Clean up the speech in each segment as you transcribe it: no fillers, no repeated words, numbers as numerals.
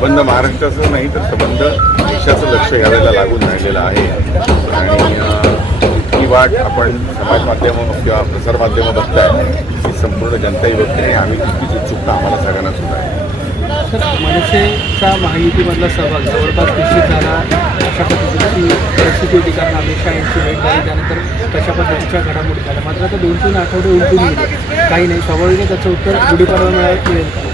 सबंध महाराष्ट्राचं नाही तर सबंध देशाचं लक्ष यावेळेला लागून राहिलेलं आहे आणि ही वाट आपण समाज माध्यमं किंवा प्रसारमाध्यमं बघताय ही संपूर्ण जनताही बघते आणि आम्ही तितकीच उत्सुकता आम्हाला सगळ्यांना सुद्धा आहे. सर, मनसेचा महायुतीमधला सहभाग जवळपास निश्चित झाला अशा पद्धतीची परिस्थिती होती, कारण अमित शहा यांची भेट झाली त्यानंतर तशा पद्धतीच्या घडामोडी झाल्या. मात्र आता 2-3 आठवडे उलटून गेले, काही नाही. स्वाभाविक त्याचं उत्तर गुढीपाडवा मिळेल का?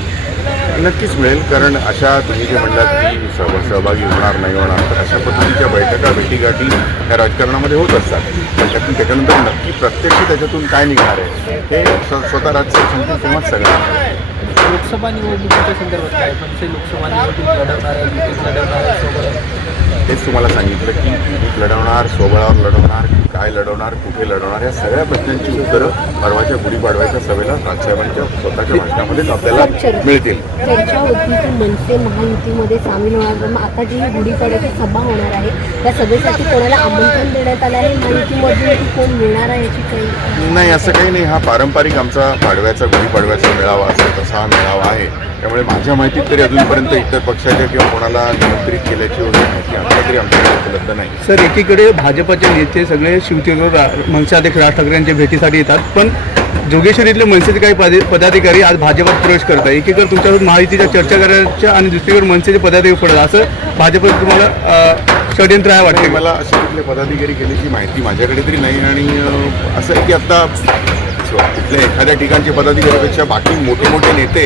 नक्कीच मिळेल, कारण अशा तुम्ही जे म्हणलात की सहभागी होणार नाही होणार तर अशा पद्धतीच्या बैठका भेटीगाठी ह्या राजकारणामध्ये होत असतात. त्याच्यानंतर नक्की प्रत्यक्ष त्याच्यातून काय निघणार आहे हे स्वतः राजकारण तेव्हाच सगळं. लोकसभा निवडणुकीच्या संदर्भात काय म्हणजे लोकसभा निवडणूक लढवणार आहे, तेच तुम्हाला सांगितलं की निवडणूक लढवणार, स्वबळावर लढवणार, काय लढवणार, कुठे लढवणार या सगळ्या प्रश्नांची उत्तरं परवाच्या गुढीपाडव्याच्या सभेला राजसाहेबांच्या स्वतःच्या भाषणामध्येच आपल्याला मिळतील. चर्चा होती की मनसे महायुतीमध्ये सामील होणार, मग आता जी गुढीपाडव्याची सभा होणार आहे त्या सभेसाठी कोणाला आमंत्रण देण्यात आलं आहे महायुतीमधून की कोण मिळणार आहे याची काही? नाही, असं काही नाही. हा पारंपरिक आमचा पाडव्याचा गुढीपाडव्याचा मेळावा असतो तसा हा मेळावा आहे. त्यामुळे माझ्या माहितीत तरी अजूनपर्यंत इतर पक्षाच्या किंवा कोणाला निमंत्रित केल्याची वगैरे माहिती आमच्या तरी आमच्याकडे उपलब्ध नाही. सर, एकीकडे भाजपचे नेते सगळे शिवसेनेवर मनसेअध्यक्ष राज ठाकरे यांच्या भेटीसाठी येतात, पण जोगेश्वरीतले मनसेचे काही पदाधिकारी आज भाजपात प्रवेश करतात. एकीकडे तुमच्यासोबत महायुतीच्या चर्चा करायच्या आणि दुसरीकडे मनसेचे पदाधिकारी पडतात, असं भाजपत तुम्हाला षडयंत्र आहे वाटते? मला असे कुठले पदाधिकारी केल्याची माहिती माझ्याकडे तरी नाही आणि असं आहे की आता कुठल्या एखाद्या ठिकाणचे पदाधिकाऱ्यापेक्षा बाकी मोठे मोठे नेते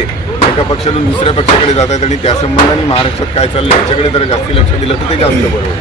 एका पक्षातून दुसऱ्या पक्षाकडे जात आहेत आणि त्या संबंधाने महाराष्ट्रात काय चाललं याच्याकडे जर जास्ती लक्ष दिलं तर ते जास्त बरोबर.